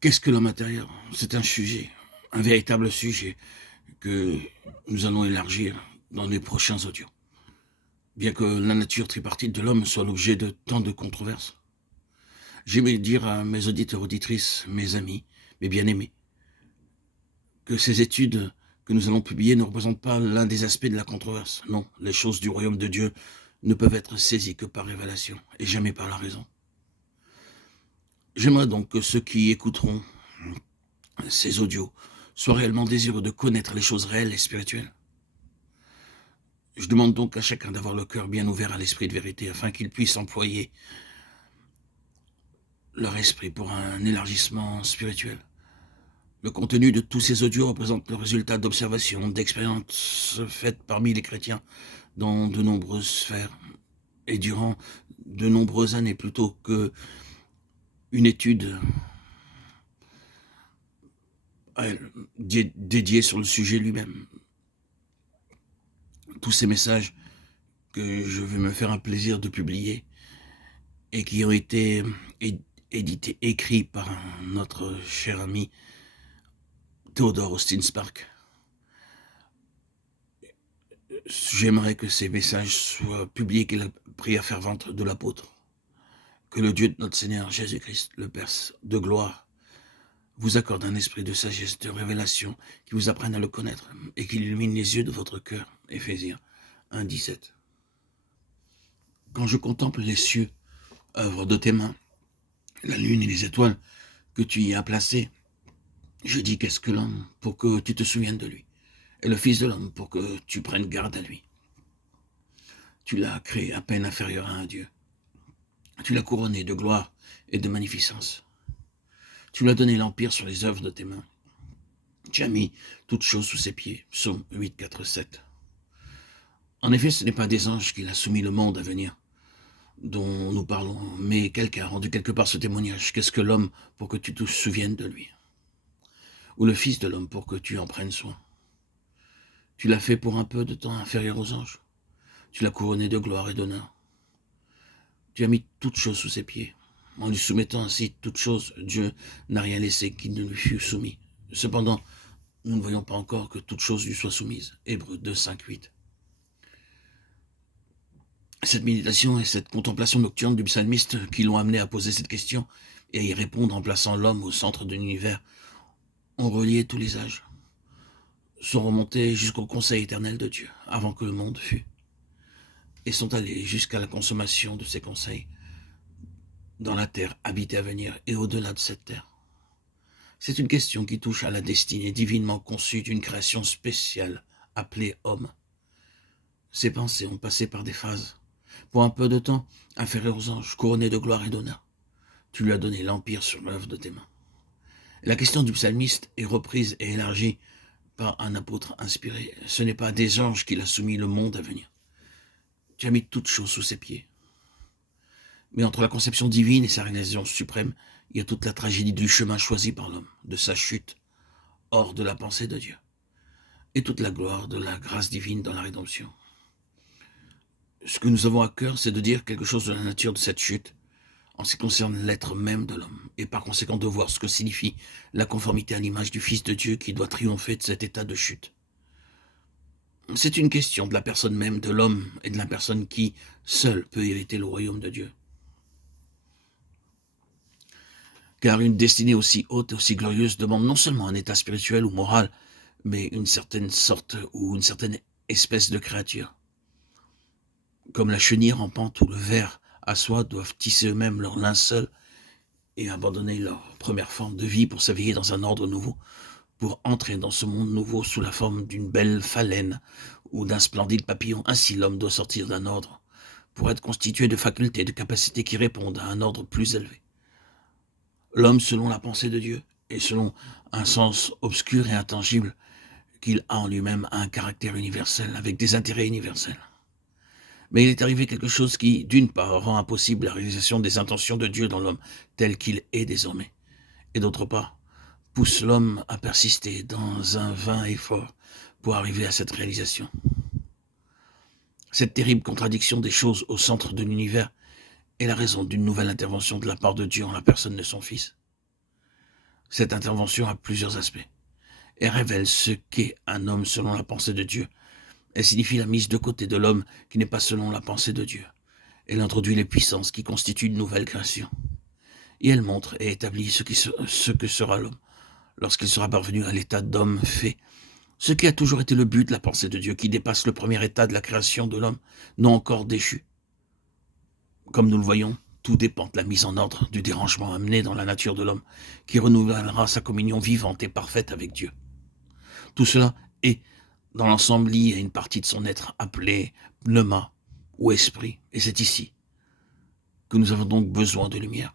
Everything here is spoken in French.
Qu'est-ce que l'homme intérieur? C'est un véritable sujet que nous allons élargir dans les prochains audios. Bien que la nature tripartite de l'homme soit l'objet de tant de controverses, j'aimerais dire à mes auditeurs, auditrices, mes amis, mes bien-aimés, que ces études que nous allons publier ne représentent pas l'un des aspects de la controverse. Non, les choses du royaume de Dieu ne peuvent être saisies que par révélation et jamais par la raison. J'aimerais donc que ceux qui écouteront ces audios soient réellement désireux de connaître les choses réelles et spirituelles. Je demande donc à chacun d'avoir le cœur bien ouvert à l'esprit de vérité afin qu'ils puissent employer leur esprit pour un élargissement spirituel. Le contenu de tous ces audios représente le résultat d'observations, d'expériences faites parmi les chrétiens dans de nombreuses sphères et durant de nombreuses années plutôt que une étude dédiée sur le sujet lui-même. Tous ces messages que je vais me faire un plaisir de publier et qui ont été écrits par notre cher ami Theodore Austin Spark. J'aimerais que ces messages soient publiés qu'est la prière fervente de l'apôtre. Que le Dieu de notre Seigneur Jésus-Christ, le Père de gloire, vous accorde un esprit de sagesse, de révélation, qui vous apprenne à le connaître et qui illumine les yeux de votre cœur. Éphésiens 1, 17. Quand je contemple les cieux, œuvre de tes mains, la lune et les étoiles que tu y as placées, je dis qu'est-ce que l'homme pour que tu te souviennes de lui, et le Fils de l'homme pour que tu prennes garde à lui. Tu l'as créé à peine inférieur à un Dieu. Tu l'as couronné de gloire et de magnificence. Tu lui as donné l'empire sur les œuvres de tes mains. Tu as mis toutes choses sous ses pieds. Psaume 8, 4, 7. En effet, ce n'est pas des anges qu'il a soumis le monde à venir, dont nous parlons, mais quelqu'un a rendu quelque part ce témoignage. Qu'est-ce que l'homme pour que tu te souviennes de lui? Ou le Fils de l'homme pour que tu en prennes soin? Tu l'as fait pour un peu de temps inférieur aux anges. Tu l'as couronné de gloire et d'honneur. Tu as mis toutes choses sous ses pieds. En lui soumettant ainsi toutes choses, Dieu n'a rien laissé qui ne lui fût soumis. Cependant, nous ne voyons pas encore que toutes choses lui soient soumises. Hébreux 2, 5, 8. Cette méditation et cette contemplation nocturne du psalmiste qui l'ont amené à poser cette question et à y répondre en plaçant l'homme au centre de l'univers ont relié tous les âges, sont remontés jusqu'au conseil éternel de Dieu, avant que le monde fût, et sont allés jusqu'à la consommation de ces conseils dans la terre habitée à venir et au-delà de cette terre. C'est une question qui touche à la destinée divinement conçue d'une création spéciale appelée homme. Ces pensées ont passé par des phases. Pour un peu de temps, inférieur aux anges, couronné de gloire et d'honneur, tu lui as donné l'empire sur l'œuvre de tes mains. La question du psalmiste est reprise et élargie par un apôtre inspiré. Ce n'est pas à des anges qu'il a soumis le monde à venir. Tu as mis toutes choses sous ses pieds. Mais entre la conception divine et sa réalisation suprême, il y a toute la tragédie du chemin choisi par l'homme, de sa chute, hors de la pensée de Dieu, et toute la gloire de la grâce divine dans la rédemption. Ce que nous avons à cœur, c'est de dire quelque chose de la nature de cette chute, en ce qui concerne l'être même de l'homme, et par conséquent de voir ce que signifie la conformité à l'image du Fils de Dieu qui doit triompher de cet état de chute. C'est une question de la personne même de l'homme et de la personne qui, seule, peut hériter le royaume de Dieu. Car une destinée aussi haute et aussi glorieuse demande non seulement un état spirituel ou moral, mais une certaine sorte ou une certaine espèce de créature. Comme la chenille rampante ou le ver à soie doivent tisser eux-mêmes leur linceul et abandonner leur première forme de vie pour s'éveiller dans un ordre nouveau, pour entrer dans ce monde nouveau sous la forme d'une belle phalène ou d'un splendide papillon. Ainsi l'homme doit sortir d'un ordre pour être constitué de facultés, de capacités qui répondent à un ordre plus élevé. L'homme selon la pensée de Dieu et selon un sens obscur et intangible qu'il a en lui-même a un caractère universel avec des intérêts universels. Mais il est arrivé quelque chose qui, d'une part, rend impossible la réalisation des intentions de Dieu dans l'homme tel qu'il est désormais, et d'autre part, pousse l'homme à persister dans un vain effort pour arriver à cette réalisation. Cette terrible contradiction des choses au centre de l'univers est la raison d'une nouvelle intervention de la part de Dieu en la personne de son Fils. Cette intervention a plusieurs aspects. Elle révèle ce qu'est un homme selon la pensée de Dieu. Elle signifie la mise de côté de l'homme qui n'est pas selon la pensée de Dieu. Elle introduit les puissances qui constituent une nouvelle création. Et elle montre et établit ce que sera l'homme lorsqu'il sera parvenu à l'état d'homme fait, ce qui a toujours été le but de la pensée de Dieu, qui dépasse le premier état de la création de l'homme, non encore déchu. Comme nous le voyons, tout dépend de la mise en ordre du dérangement amené dans la nature de l'homme, qui renouvellera sa communion vivante et parfaite avec Dieu. Tout cela est, dans l'ensemble, lié à une partie de son être appelée pneuma ou esprit, et c'est ici que nous avons donc besoin de lumière.